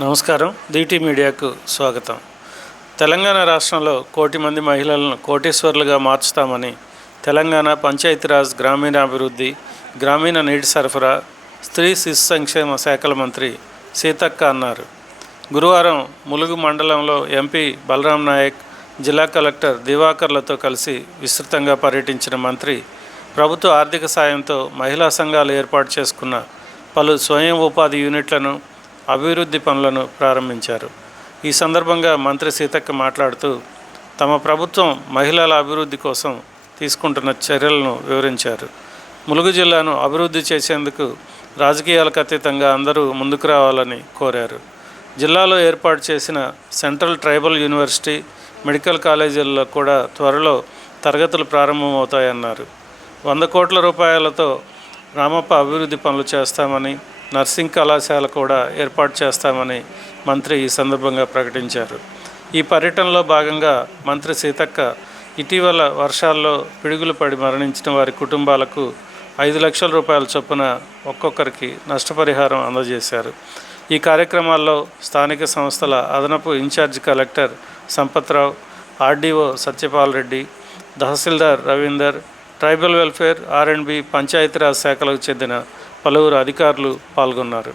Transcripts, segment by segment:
నమస్కారం. DT మీడియాకు స్వాగతం. తెలంగాణ రాష్ట్రంలో 1 కోటి మంది మహిళలను కోటీశ్వరులుగా మార్చుతామని తెలంగాణ పంచాయతీరాజ్, గ్రామీణాభివృద్ధి, గ్రామీణ నీటి సరఫరా, స్త్రీ శిశు సంక్షేమ శాఖల మంత్రి సీతక్క అన్నారు. గురువారం ములుగు మండలంలో ఎంపీ బలరాం నాయక్, జిల్లా కలెక్టర్ దివాకర్లతో కలిసి విస్తృతంగా పర్యటించిన మంత్రి ప్రభుత్వ ఆర్థిక సాయంతో మహిళా సంఘాలు ఏర్పాటు చేసుకున్న పలు స్వయం ఉపాధి యూనిట్లను, అభివృద్ధి పనులను ప్రారంభించారు. ఈ సందర్భంగా మంత్రి సీతక్క మాట్లాడుతూ తమ ప్రభుత్వం మహిళల అభివృద్ధి కోసం తీసుకుంటున్న చర్యలను వివరించారు. ములుగు జిల్లాను అభివృద్ధి చేసేందుకు రాజకీయాలకు అతీతంగా అందరూ ముందుకు రావాలని కోరారు. జిల్లాలో ఏర్పాటు చేసిన సెంట్రల్ ట్రైబల్ యూనివర్సిటీ, మెడికల్ కాలేజీల్లో కూడా త్వరలో తరగతులు ప్రారంభమవుతాయన్నారు. 100 కోట్ల రూపాయలతో రామప్ప అభివృద్ధి పనులు చేస్తామని, నర్సింగ్ కళాశాల కూడా ఏర్పాటు చేస్తామని మంత్రి ఈ సందర్భంగా ప్రకటించారు. ఈ పర్యటనలో భాగంగా మంత్రి సీతక్క ఇటీవల వర్షాల్లో పిడుగులు పడి మరణించిన వారి కుటుంబాలకు 5 లక్షల రూపాయల చొప్పున ఒక్కొక్కరికి నష్టపరిహారం అందజేశారు. ఈ కార్యక్రమాల్లో స్థానిక సంస్థల అదనపు in-charge collector Sampathrao, RDO Satyapal Reddy, tahsildar Ravinder, tribal welfare, R&B, Panchayati Raj శాఖలకు చెందిన పలువురు అధికారులు పాల్గొన్నారు.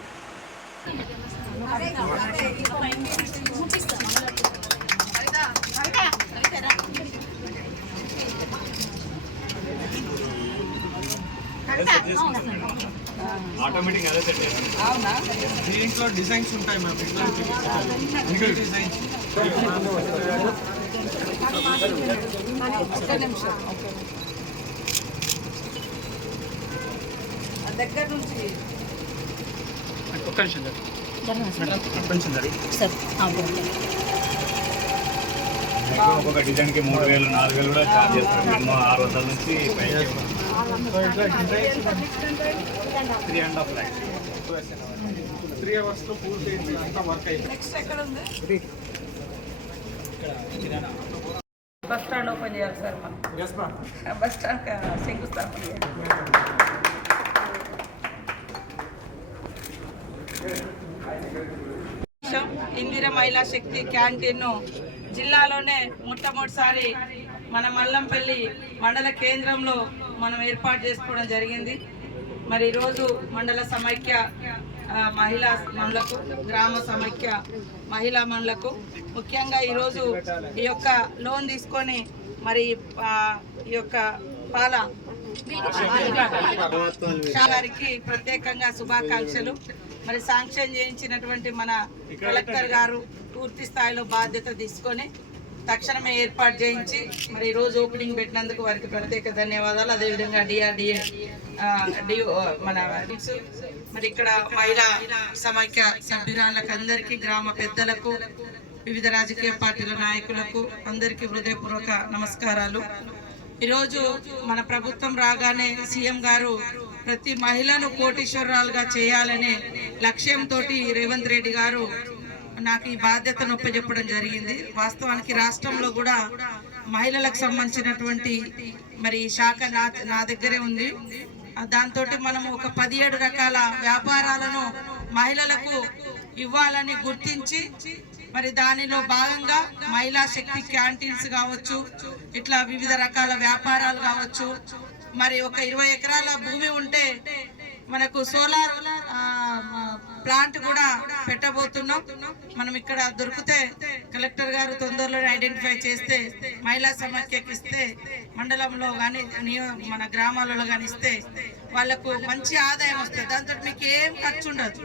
ఆటోమేటిక్ అదే సెట్ అవునా? దీంట్లో డిజైన్స్ ఉంటాయి మ్యామ్. ఇట్లా డిజైన్స్ దగ్గర నుంచి ఒక్కొక్క డిజైన్కి 3,000, 4,000 కూడా ఛార్జ్ చేస్తారు. మినిమం 600 నుంచి 3.5 lakhs. 3 hours లో పూర్తి అంతా వర్క్ అయిపోయింది. బస్ స్టాండ్ ఓపెన్ చేయాలి సార్. బస్ స్టాండ్ శంకుస్థాపన చేయాలి. ఇందిరా మహిళా శక్తి క్యాంటీన్ను జిల్లాలోనే మొట్టమొదటిసారి మన మల్లంపల్లి మండల కేంద్రంలో మనం ఏర్పాటు చేసుకోవడం జరిగింది. మరి ఈరోజు మండల సమైక్య మహిళా మండలకు, గ్రామ సమైక్య మహిళా మండలకు ముఖ్యంగా ఈరోజు ఈ యొక్క లోన్ తీసుకొని మరి ఈ యొక్క పాల గారికి ప్రత్యేకంగా శుభాకాంక్షలు. మరి శాంక్షన్ చేయించినటువంటి మన కలెక్టర్ గారు పూర్తి స్థాయిలో బాధ్యత తీసుకొని తక్షణమే ఏర్పాటు చేయించి మరి ఈరోజు ఓపెనింగ్ పెట్టినందుకు వారికి ప్రత్యేక ధన్యవాదాలు. అదేవిధంగా DRDA మన మరి ఇక్కడ మహిళా సమైక్య సభ్యురాళ్ళకు అందరికీ, గ్రామ పెద్దలకు, వివిధ రాజకీయ పార్టీల నాయకులకు అందరికీ హృదయపూర్వక నమస్కారాలు. ఈరోజు మన ప్రభుత్వం రాగానే సీఎం గారు ప్రతి మహిళను కోటీశ్వరాలుగా చేయాలనే లక్ష్యంతో రేవంత్ రెడ్డి గారు నాకు ఈ బాధ్యతను ఒప్పజెప్పడం జరిగింది. వాస్తవానికి రాష్ట్రంలో కూడా మహిళలకు సంబంధించినటువంటి మరి శాఖ నా దగ్గరే ఉంది. దాంతో మనము ఒక 17 రకాల వ్యాపారాలను మహిళలకు ఇవ్వాలని గుర్తించి మరి దానిలో భాగంగా మహిళా శక్తి క్యాంటీన్స్ కావచ్చు, ఇట్లా వివిధ రకాల వ్యాపారాలు కావచ్చు. మరి ఒక 20 ఎకరాల భూమి ఉంటే మనకు సోలార్ ప్లాంట్ కూడా పెట్టబోతున్నాం. మనం ఇక్కడ దొరికితే కలెక్టర్ గారు తొందరలోనే ఐడెంటిఫై చేస్తే మహిళా సమైక్యకి ఇస్తే, మండలంలో కానీ మన గ్రామాలలో కానీ ఇస్తే వాళ్ళకు మంచి ఆదాయం వస్తుంది. దాంతో మీకు ఏం ఖర్చు ఉండదు.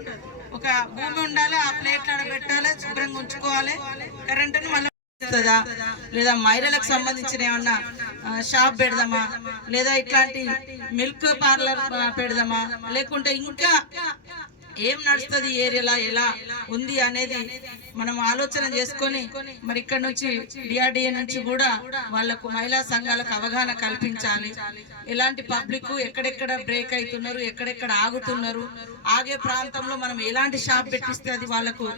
ఒక భూమి ఉండాలి, ఆ ప్లేట్లు పెట్టాలి, శుభ్రంగా ఉంచుకోవాలి. కరెంటును మళ్ళీ లేదా మహిళలకు సంబంధించిన ఏమన్నా షాప్ పెడదామా, లేదా ఇట్లాంటి మిల్క్ పార్లర్ పెడదామా, లేకుంటే ఇంకా ఏం నడుస్తుంది ఏరియాలో, ఎలా ఉంది అనేది మనం ఆలోచన చేసుకొని మరి ఇక్కడ నుంచి DRDA నుంచి కూడా వాళ్లకు మహిళా సంఘాలకు అవగాహన కల్పించాలి. ఎలాంటి పబ్లిక్ ఎక్కడెక్కడ బ్రేక్ అవుతున్నారు, ఎక్కడెక్కడ ఆగుతున్నారు, ఆగే ప్రాంతంలో మనం ఎలాంటి షాప్ పెట్టిస్తే అది వాళ్ళకు,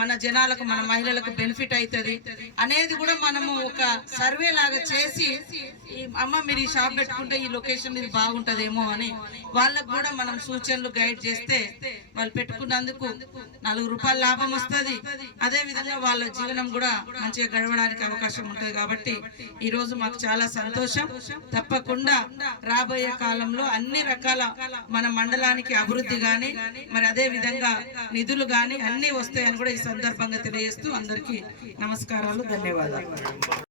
మన జనాలకు, మన మహిళలకు బెనిఫిట్ అవుతుంది అనేది కూడా మనము ఒక సర్వే లాగా చేసి, అమ్మ మీరు ఈ షాప్ పెట్టుకుంటే ఈ లొకేషన్ ఇది బాగుంటుందేమో అని వాళ్ళకు కూడా మనం సూచనలు గైడ్ చేస్తే వాళ్ళు పెట్టుకున్నందుకు 4 రూపాయలు రూపాయల లాభం వస్తుంది, అదే విధంగా వాళ్ళ జీవనం కూడా మంచిగా గడవడానికి అవకాశం ఉంటుంది. కాబట్టి ఈ రోజు మాకు చాలా సంతోషం. తప్పకుండా రాబోయే కాలంలో అన్ని రకాల మన మండలానికి అభివృద్ధి గాని మరి అదే విధంగా నిధులు గాని అన్ని వస్తాయని కూడా ఈ సందర్భంగా తెలియజేస్తూ అందరికీ నమస్కారాలు, ధన్యవాదాలు.